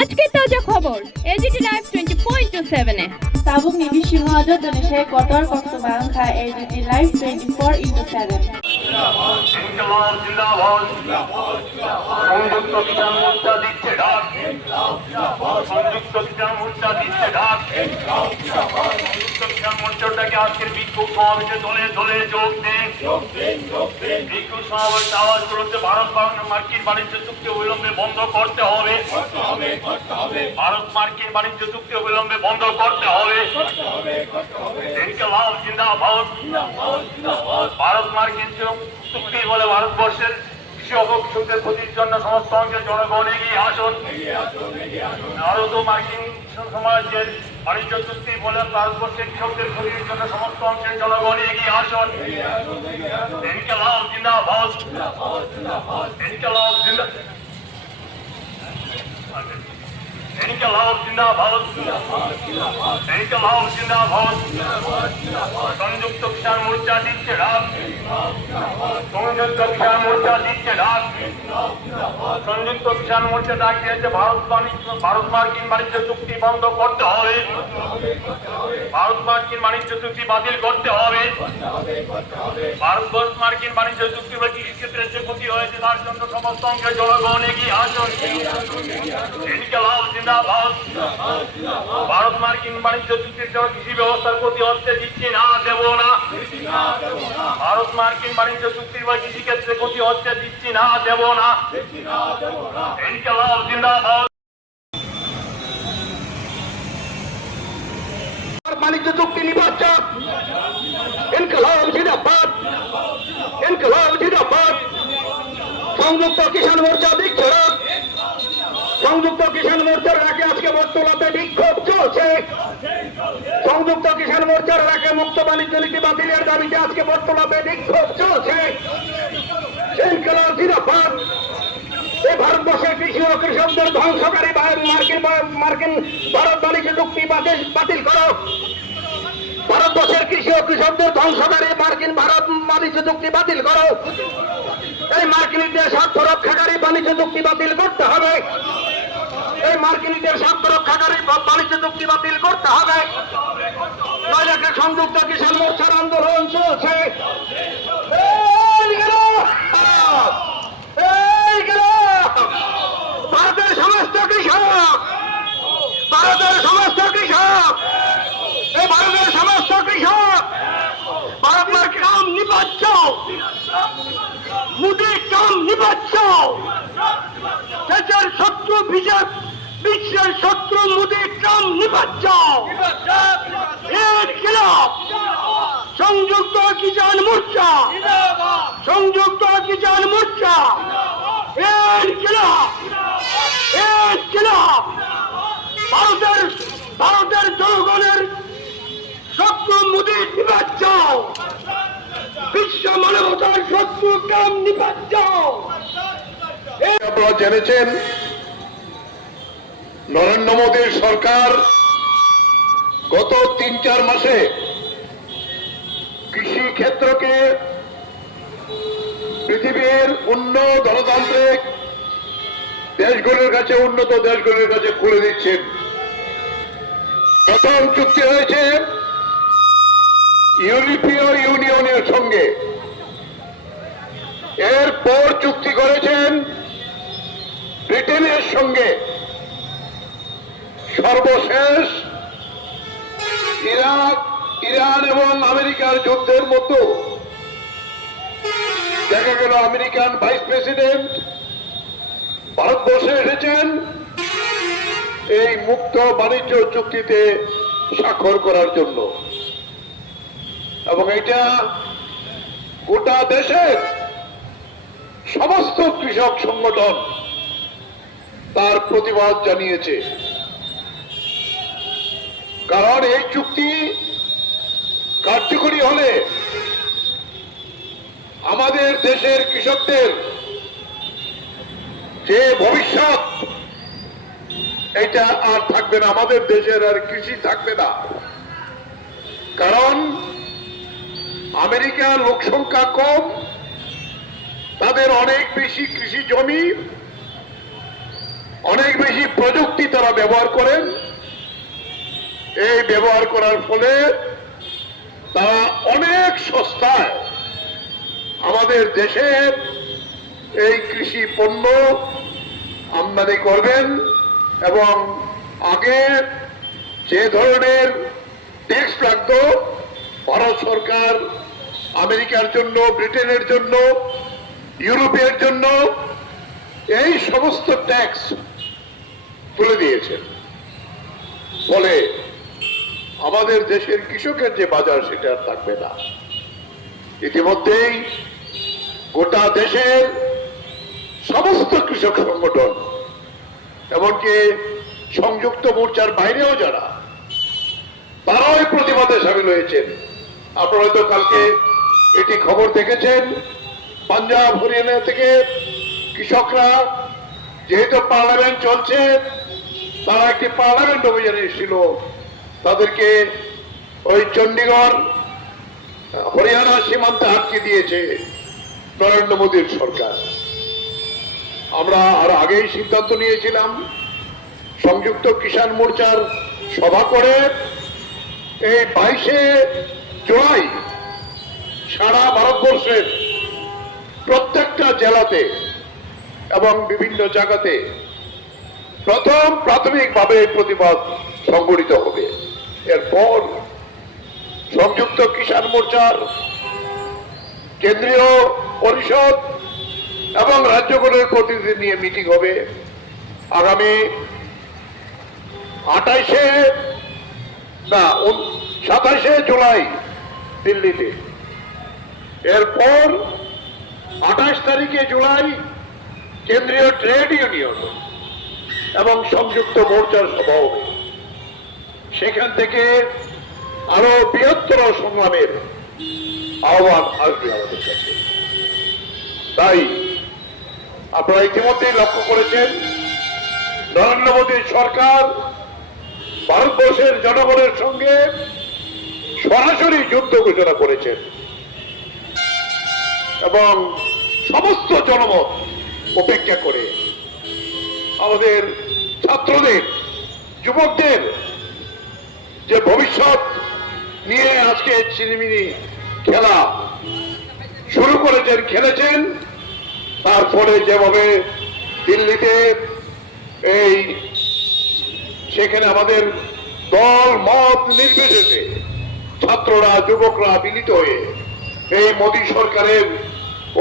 আজকের তাজা খবর এজিটি লাইভ 24/7 এ Tabuk ni Bishimada Danisha Kotor Koktubangka AGT Live 24/7 Inqilab জিন্দাবাদ সংযুক্ত কিষাণ মোর্চা দিচ্ছে ডাক সংযুক্ত কিষাণ মোর্চা দিচ্ছে ডাক সংযুক্ত কিষাণ মোর্চাটাকে আজকের বিক্ষোভ সমাবেশে দলে দলে যোগ দেন বিক্ষোভ সমাবেশ আওয়াজ তুলতে ভারত মার্কিন বাণিজ্য চুক্তি অবিলম্বে বন্ধ করতে হবে ভারত মার্কিন বাণিজ্য চুক্তি অবিলম্বে বন্ধ করতে হবে ইনকলাব জিন্দাবাদ ভারত মার্কিন চুক্তি বলে ভারতবর্ষের কৃষি অবক্ষেপের ক্ষতির জন্য সমস্ত অংশের জনগণ এগিয়ে আসুন ভারত ও মার্কিন সমাজের বাণিজ্য চুক্তি বলে ভারতবর্ষের কৃষকদের ক্ষতির জন্য সমস্ত অংশের জনগণ এগিয়ে আসুন ইনকলাব জিন্দাবাদ ইনকলাব জিন্দাবাদ ইনকলাব জিন্দাবাদ ইনকলাব জিন্দাবাদ সংযুক্ত কিষাণ মোর্চা দিচ্ছে ডাক সংযুক্ত কিষাণ মোর্চা দিচ্ছে ডাক সংযুক্ত কিষাণ মোর্চা ডাক দিয়েছে ভারত মার্কিন বাণিজ্য চুক্তি বন্ধ করতে হবে ভারত মার্কিন বাণিজ্য চুক্তি বাতিল করতে হবে ভারত মার্কিন বাণিজ্য চুক্তি বা কৃষিক্ষেত্রে যে ক্ষতি হয়েছে তার জন্য সমস্ত অংশের জনগণ এগিয়ে আসুন ইনকলাব জিন্দাবাদ ভারত মার্কিন বাণিজ্য চুক্তির জন্য কৃষি ব্যবস্থার ক্ষতি হচ্ছে দিচ্ছি না দেব না ভারত মার্কিন বাণিজ্য চুক্তির বা কৃষিক্ষেত্রে ক্ষতি হচ্ছে দিচ্ছি না দেব না ইনকলাব জিন্দাবাদ বাণিজ্য চুক্তি নির্বাচন ইনকলাব জিন্দাবাদ ইনকলাব জিন্দাবাদ সংযুক্ত কিষাণ মোর্চা দিচ্ছে ডাক সংযুক্ত কিষাণ মোর্চার ডাকে আজকে বটতলাতে বিক্ষোভ চলছে সংযুক্ত কিষাণ মোর্চার ডাকে মুক্ত বাণিজ্য নীতি বাতিলের দাবিতে আজকে বটতলাতে বিক্ষোভ চলছে ইনকলাব জিন্দাবাদ এই ভারতবর্ষের কৃষি ও কৃষকদের ধ্বংসকারী মার্কিন ভারত বাণিজ্য চুক্তি বাতিল করো ভারতবর্ষের কৃষি ও কৃষকদের ধ্বংসকারী মার্কিন ভারত বাণিজ্য চুক্তি বাতিল করো এই মার্কিনীদের স্বার্থ রক্ষাকারী বাণিজ্য চুক্তি বাতিল করতে হবে এই মার্কিনীদের স্বার্থ রক্ষাকারী বাণিজ্য চুক্তি বাতিল করতে হবে নইলে সংযুক্ত কিষাণ মোর্চার আন্দোলন চলছে ভারতের সমস্ত কৃষক ভারতের সমস্ত কৃষক এই ভারতের সমস্ত কৃষক ভারত মার্কিন নিপাচ্ছ মুদির কাম নিপাচ্ছ দেশের শত্রু বিশ্বের শত্রু মুদির কাম নিপাচ্ছ এর খিলাফ সংযুক্ত কিষাণ মোর্চা সংযুক্ত কিষাণ মোর্চা এর খিলাফ ভারতের জনগণের শত্রু মুদির নিপাচ্ছ বিশ্ব মানবতার শত্রু কাম নিপাচ্ছ আপনারা জেনেছেন নরেন্দ্র মোদীর সরকার গত 3-4 মাসে কৃষি ক্ষেত্রকে পৃথিবীর গণতান্ত্রিক দেশগুলোর কাছে উন্নত দেশগুলোর কাছে খুলে দিচ্ছেন প্রথম চুক্তি হয়েছে ইউরোপীয় ইউনিয়নের সঙ্গে এরপর চুক্তি করেছেন ব্রিটেনের সঙ্গে সর্বশেষ ইরান এবং আমেরিকার যুদ্ধের মতো দেখা গেল আমেরিকান ভাইস প্রেসিডেন্ট ভারতবর্ষে এসেছেন এই মুক্ত বাণিজ্য চুক্তিতে স্বাক্ষর করার জন্য এবং এটা গোটা দেশের সমস্ত কৃষক সংগঠন তার প্রতিবাদ জানিয়েছে কারণ এই চুক্তি কার্যকরী হলে আমাদের দেশের কৃষকদের যে ভবিষ্যৎ এটা আর থাকবে না আমাদের দেশের আর কৃষি থাকবে না কারণ আমেরিকার লোক সংখ্যা কম তাদের অনেক বেশি কৃষি জমি অনেক বেশি প্রযুক্তি আপনারা ব্যবহার করেন, এই ব্যবহার করার ফলে তারা অনেক সস্তায় আমাদের দেশের এই কৃষি পণ্য আমদানি করবেন এবং আগে যে ধরনের ট্যাক্স লাগতো ভারত সরকার আমেরিকার জন্য, ব্রিটেনের জন্য, ইউরোপের জন্য এই সমস্ত ট্যাক্স তুলে দিয়েছেন। ফলে আমাদের দেশের কৃষকের যে বাজার সেটা আর থাকবে না। ইতিমধ্যেই গোটা দেশের সমস্ত কৃষক সংগঠন, এমনকি সংযুক্ত মোর্চার বাইরেও যারা, তারাও এই প্রতিবাদে সামিল হয়েছেন। আপনারা হয়তো কালকে এটি খবর দেখেছেন, পাঞ্জাব হরিয়ানা থেকে কৃষকরা, যেহেতু পার্লামেন্ট চলছে, তারা একটি পার্লামেন্ট অভিযানে এসেছিল। তাদেরকে ওই চণ্ডীগড় হরিয়ানা সীমান্তে আটকে দিয়েছে নরেন্দ্র মোদীর সরকার। আমরা আর আগেই সিদ্ধান্ত নিয়েছিলাম সংযুক্ত কিষাণ মোর্চার সভা করে এই 22শে জুলাই সারা ভারতবর্ষের প্রত্যেকটা জেলাতে এবং বিভিন্ন জায়গাতে প্রথম প্রাথমিকভাবে এই প্রতিবাদ সংগঠিত হবে। এরপর সংযুক্ত কিষাণ মোর্চার কেন্দ্রীয় পরিষদ এবং রাজ্যগুলোর প্রতিনিধি নিয়ে মিটিং হবে আগামী 27শে জুলাই দিল্লিতে। এরপর 28 তারিখে জুলাই কেন্দ্রীয় ট্রেড ইউনিয়ন এবং সংযুক্ত মোর্চার সভা হবে। সেখান থেকে আরো বৃহত্তর সংগ্রামের আহ্বান আসবে আমাদের কাছে। তাই আপনারা ইতিমধ্যেই লক্ষ্য করেছেন, নরেন্দ্র মোদীর সরকার ভারতবর্ষের জনগণের সঙ্গে সরাসরি যুদ্ধ ঘোষণা করেছেন এবং সমস্ত জনমত উপেক্ষা করে আমাদের ছাত্রদের, যুবকদের যে ভবিষ্যৎ নিয়ে আজকে চিনিমিনি খেলা শুরু করেছেন, খেলেছেন, তার ফলে যেভাবে দিল্লিতে এই সেখানে আমাদের দল মত নির্বিশেষে ছাত্ররা, যুবকরা মিলিত হয়ে এই মোদী সরকারের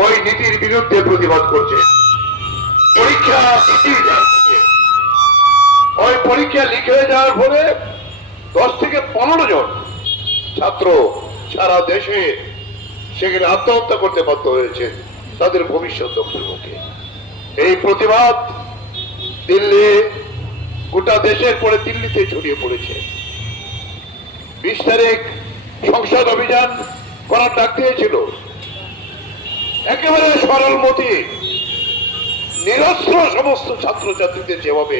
ওই নীতির বিরুদ্ধে প্রতিবাদ করছে। পরীক্ষা ওই পরীক্ষা লিক হয়ে যাওয়ার ফলে 10 থেকে 15 জন ছাত্র সারা দেশে সেখানে আত্মহত্যা করতে বাধ্য হয়েছে তাদের ভবিষ্যৎ দখলের মুখে। এই প্রতিবাদ দিল্লি, গোটা দেশের পরে দিল্লিতে ছড়িয়ে পড়েছে। 20 তারিখ সংসদ অভিযান করার ডাক দিয়েছিল। একেবারে সরলমতি নিরস্ত্র সমস্ত ছাত্রছাত্রীদের যেভাবে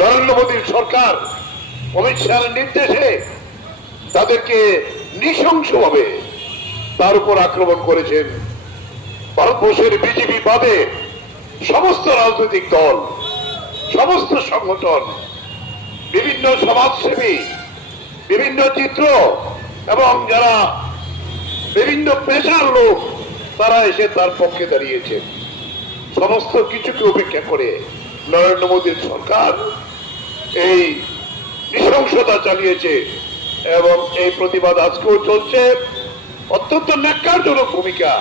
নরেন্দ্র মোদীর সরকার অমিত শাহের নির্দেশে তাদেরকে নৃশংসভাবে তার উপর আক্রমণ করেছেন, ভারতবর্ষের বিজেপি বাদে সমস্ত রাজনৈতিক দল, সমস্ত সংগঠন, বিভিন্ন সমাজসেবী, বিভিন্ন চিত্র এবং যারা বিভিন্ন পেশার লোক, তারা এসে তার পক্ষে দাঁড়িয়েছে। সমস্ত কিছুকে উপেক্ষা করে নরেন্দ্র মোদীর সরকার এই নৃশংসতা চালিয়েছে এবং এই প্রতিবাদ আজকেও চলছে। অত্যন্ত ন্যাক্কারজনক ভূমিকা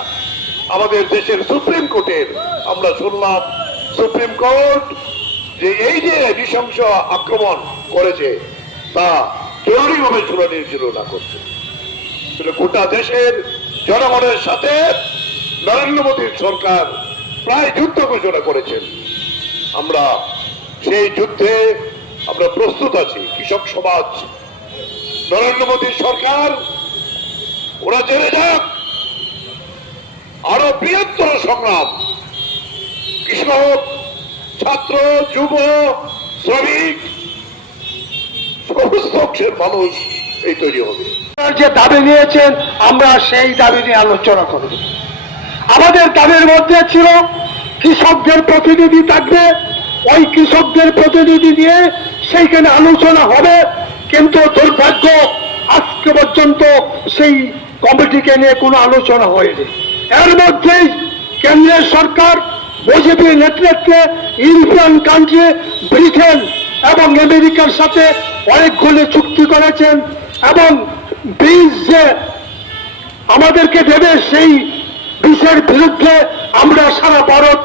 আমাদের দেশের সুপ্রিম কোর্টের। আমরা শুনলাম সুপ্রিম কোর্ট যে এই যে নৃশংস আক্রমণ করেছে তা জরুরিভাবে শুনানির জন্য না করছে। গোটা দেশের জনগণের সাথে নরেন্দ্র মোদীর সরকার প্রায় যুদ্ধ ঘোষণা করেছেন। আমরা সেই যুদ্ধে আমরা প্রস্তুত আছি। কৃষক সমাজ, নরেন্দ্র মোদীর সরকার ওরা জেনে যাক, আরো বৃহত্তর সংগ্রাম কৃষক, ছাত্র, যুব, শ্রমিক, সমস্ত অংশের মানুষ এই তৈরি হবে। যে দাবি নিয়েছেন আমরা সেই দাবি নিয়ে আলোচনা করব। আমাদের দাবির মধ্যে ছিল কৃষকদের প্রতিনিধি থাকবে, ওই কৃষকদের প্রতিনিধি দিয়ে সেইখানে আলোচনা হবে, কিন্তু দুর্ভাগ্য আজকে পর্যন্ত সেই কমিটিকে নিয়ে কোনো আলোচনা হয়নি। এর মধ্যেই কেন্দ্রের সরকার বিজেপির নেতৃত্বে ইউরোপিয়ান কান্ট্রি, ব্রিটেন এবং আমেরিকার সাথে অনেকগুলি চুক্তি করেছেন এবং বীজ যে আমাদেরকে দেবে সেই বিষয়ের বিরুদ্ধে আমরা সারা ভারত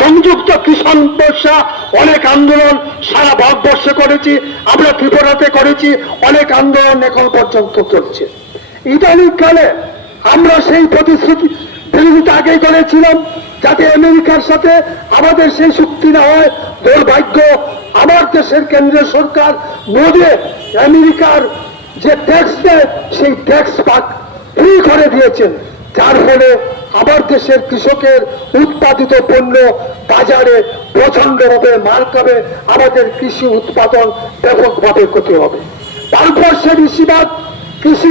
সংযুক্ত কিষাণ মোর্চা অনেক আন্দোলন সারা ভারতবর্ষে করেছি, আমরা ত্রিপুরাতে করেছি, অনেক আন্দোলন এখন পর্যন্ত চলছে। ইদানিংকালে আমরা সেই প্রতিশ্রুতি বিরোধিতা আগেই করেছিলাম যাতে আমেরিকার সাথে আমাদের সেই চুক্তি না হয়। দুর্ভাগ্য আমার দেশের কেন্দ্রীয় সরকার মোদী আমেরিকার যে ট্যাক্স দেয় সেই ট্যাক্স ফ্রি করে দিয়েছেন, যার ফলে আমার দেশের কৃষকের উৎপাদিত পণ্য বাজারে প্রচন্ডভাবে মার খাবে, আমাদের কৃষি উৎপাদন ব্যাপকভাবে ক্ষতি হবে। ভারতবর্ষের বেশিরভাগ কৃষি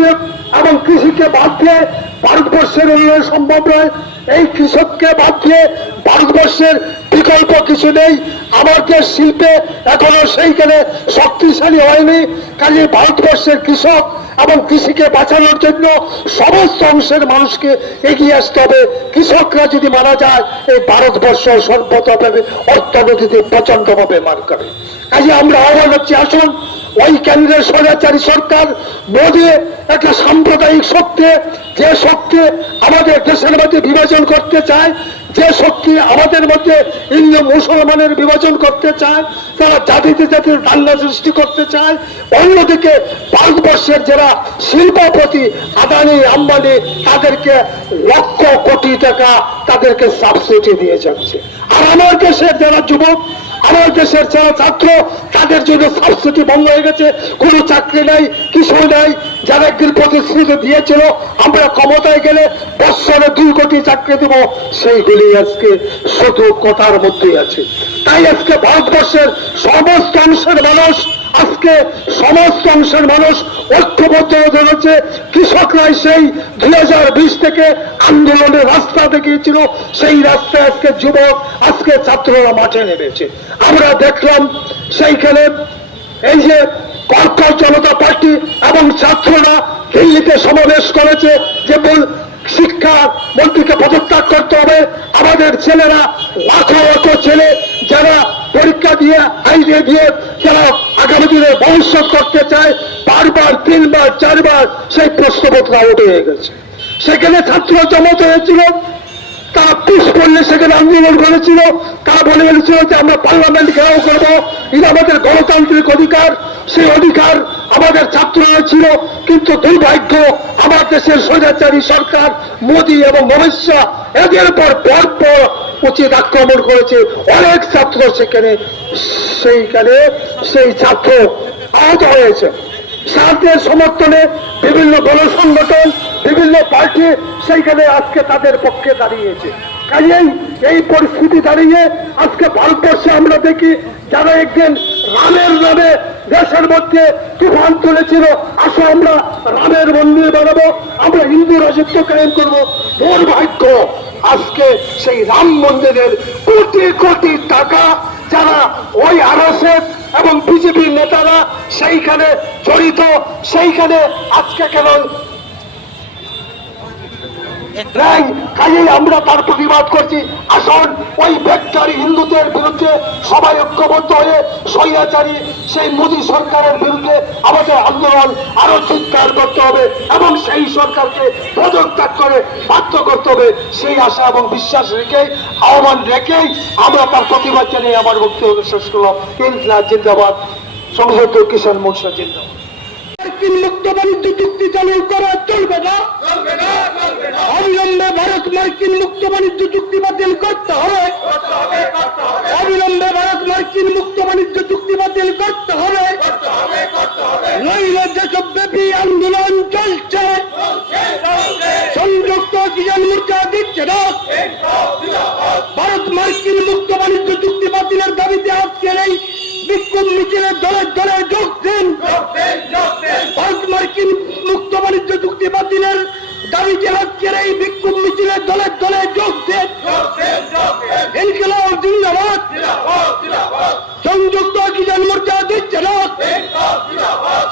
এবং কৃষিকে বাদ দিয়ে ভারতবর্ষের উন্নয়ন সম্ভব নয়। এই কৃষককে বাদ দিয়ে ভারতবর্ষের বিকল্প কিছু নেই। আমাদের শিল্পে এখনো সেইখানে শক্তিশালী হয়নি। কাজে ভারতবর্ষের কৃষক এবং কৃষিকে বাঁচানোর জন্য সমস্ত অংশের মানুষকে এগিয়ে আসতে হবে। কৃষকরা যদি মারা যায় এই ভারতবর্ষ সর্বতভাবে অর্থনীতিতে প্রচন্ডভাবে মার খাবে। কাজে আমরা আহ্বান হচ্ছি, আসুন ওই কেন্দ্রের স্বৈরাচারী সরকার মোদী একটা সাম্প্রদায়িক শক্তি, যে শক্তি আমাদের দেশের মধ্যে বিভাজন করতে চায়, যে শক্তি আমাদের মধ্যে হিন্দু মুসলমানের বিভাজন করতে চায়, তারা জাতিতে জাতির দাঙ্গা সৃষ্টি করতে চায়। অন্যদিকে ভারতবর্ষের যারা শিল্পপতি আদানি আম্বানি তাদেরকে লক্ষ কোটি টাকা তাদেরকে সাবসিডি দিয়ে যাচ্ছে, আর আমার দেশের যারা যুবক, আমার দেশের যারা ছাত্র তাদের জন্য সাবসিডি বন্ধ হয়ে গেছে, কোনো চাকরি নাই, কিছু নাই। যারা একদিন প্রতিশ্রুতি দিয়েছিল আমরা ক্ষমতায় গেলে বছরে 2 কোটি চাকরি দেব, সেইগুলি আজকে শুধু কথার মধ্যেই আছে। তাই আজকে ভারতবর্ষের সমস্ত অংশের মানুষ ঐক্যবদ্ধ হয়েছে। কৃষকরাই সেই 2020 থেকে আন্দোলনের রাস্তা দেখিয়েছিল, সেই রাস্তায় আজকে যুবক, আজকে ছাত্ররা মাঠে নেমেছে। আমরা দেখলাম সেইখানে এই যে কর্কশ জনতা পার্টি এবং ছাত্ররা দিল্লিতে সমাবেশ করেছে যে শিক্ষা মন্ত্রীকে পদত্যাগ করতে হবে। আমাদের ছেলেরা লাখো লাখো ছেলে যারা পরীক্ষা দিয়ে আইডিয়া দিয়ে যারা আগামী দিনে ভবিষ্যৎ করতে চায়, বারবার 3 বার 4 বার সেই প্রশ্নপত্র আউট হয়ে গেছে। সেখানে ছাত্র জমত হয়েছিল, তারা পিস করলে সেখানে আন্দোলন করেছিল, তারা বলে বলেছিল যে আমরা পার্লামেন্ট ঘেরাও করবো, এটা আমাদের গণতান্ত্রিক অধিকার, সেই অধিকার আমাদের ছাত্ররা ছিল। কিন্তু দুর্ভাগ্য আমার দেশের স্বৈরাচারী সরকার মোদী এবং অমিত শাহ এদের পর পরপর উচিত আক্রমণ করেছে। অনেক ছাত্র সেই ছাত্র আহত হয়েছে। সাথের সমর্থনে বিভিন্ন গণসংগঠন, বিভিন্ন পার্টি সেইখানে আজকে তাদের পক্ষে দাঁড়িয়েছে। কাজেই এই পরিস্থিতি দাঁড়িয়ে আজকে ভারতবর্ষে আমরা দেখি যারা একদিন রামের নামে দেশের মধ্যে তুফান তুলেছিল, আসো আমরা রামের মন্দির বানাবো, আমরা হিন্দু রাজত্ব কায়েম করবো। দুর্ভাগ্য আজকে সেই রাম মন্দিরের কোটি কোটি টাকা যারা ওই আরএসএস এবং বিজেপির নেতারা সেইখানে জড়িত, সেইখানে আজকে কেন কাজেই আমরা তার প্রতিবাদ করছি। আসুন ওই ব্যক্তি হিন্দুদের বিরুদ্ধে সবাই ঐক্যবদ্ধ হয়ে স্বৈরাচারী সেই মোদী সরকারের বিরুদ্ধে আমাদের আন্দোলন আরো চিৎকার করতে হবে এবং সেই সরকারকে পদত্যাগ করে বাধ্য করতে হবে। সেই আশা এবং বিশ্বাস রেখেই, আহ্বান রেখেই আমরা তার প্রতিবাদ জানিয়ে আমার বক্তব্য শেষ করলাম। ইনকলাব জিন্দাবাদ, সংহত কিষাণ মোর্চা জিন্দাবাদ। মুক্ত বাণিজ্য চুক্তি চালু করা চলবে না, অবিলম্বে ভারত মার্কিন মুক্ত বাণিজ্য চুক্তি বাতিল করতে হবে, অবিলম্বে ভারত মার্কিন মুক্ত বাণিজ্য চুক্তি বাতিল করতে হবে, নইলে দেশব্যাপী আন্দোলন চলছে, সংযুক্ত কিষাণ মোর্চা দিচ্ছে না। ভারত মার্কিন মুক্ত বাণিজ্য চুক্তি বাতিলের দাবিতে আজকের এই বিক্ষোভ মিছিলে দলে দলে যোগ দিন। ভারত মার্কিন মুক্ত বাণিজ্য চুক্তি বাতিলের দাবিতে আজকের এই বিক্ষোভ মিছিলে দলে দলে যোগ দেন। ইনকলাব জিন্দাবাদ। সংযুক্ত কিষাণ মোর্চা দিচ্ছে ডাক,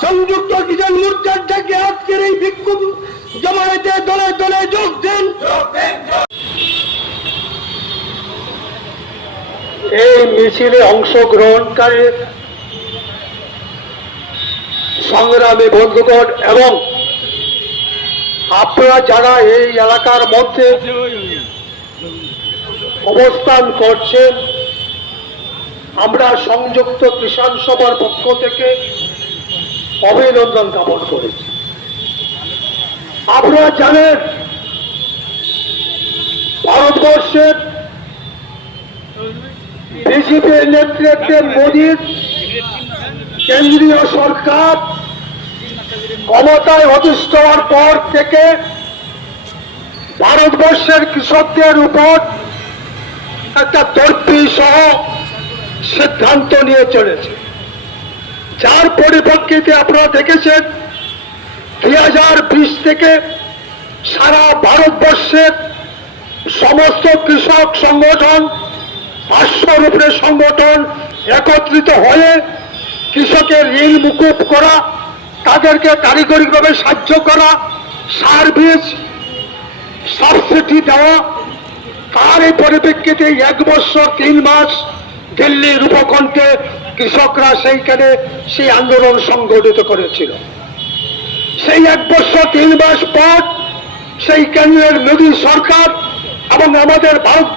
সংযুক্ত কিষাণ মোর্চার থেকে আজকের এই বিক্ষোভ জমায়েতে দলে দলে যোগ দেন। এই মিছিলে অংশগ্রহণকারী সংগ্রামী বন্ধুগণ এবং আপনারা যারা এই এলাকার মধ্যে অবস্থান করছেন, আমরা সংযুক্ত কিষাণ সভার পক্ষ থেকে অভিনন্দন জ্ঞাপন করেছি। আপনারা জানেন ভারতবর্ষের বিজেপির নেতৃত্বে মোদীর কেন্দ্রীয় সরকার ক্ষমতায় অধিষ্ঠ হওয়ার পর থেকে ভারতবর্ষের কৃষকদের উপর একটা তর্পি সহ সিদ্ধান্ত নিয়ে চলেছে, যার পরিপ্রেক্ষিতে আপনারা দেখেছেন 2020 থেকে সারা ভারতবর্ষের সমস্ত কৃষক সংগঠন 500-র উপরে সংগঠন একত্রিত হয়ে কৃষকের ঋণ মুকুব করা, তাদেরকে কারিগরিভাবে সাহায্য করা, সার বীজ সাবসিডি দেওয়া, তার এই পরিপ্রেক্ষিতে 1 বছর 3 মাস দিল্লির উপকণ্ঠে কৃষকরা সেইখানে সেই আন্দোলন সংগঠিত করেছিল। সেই 1 বছর 3 মাস পর সেই কেন্দ্রের মোদী সরকার এবং আমাদের ভারত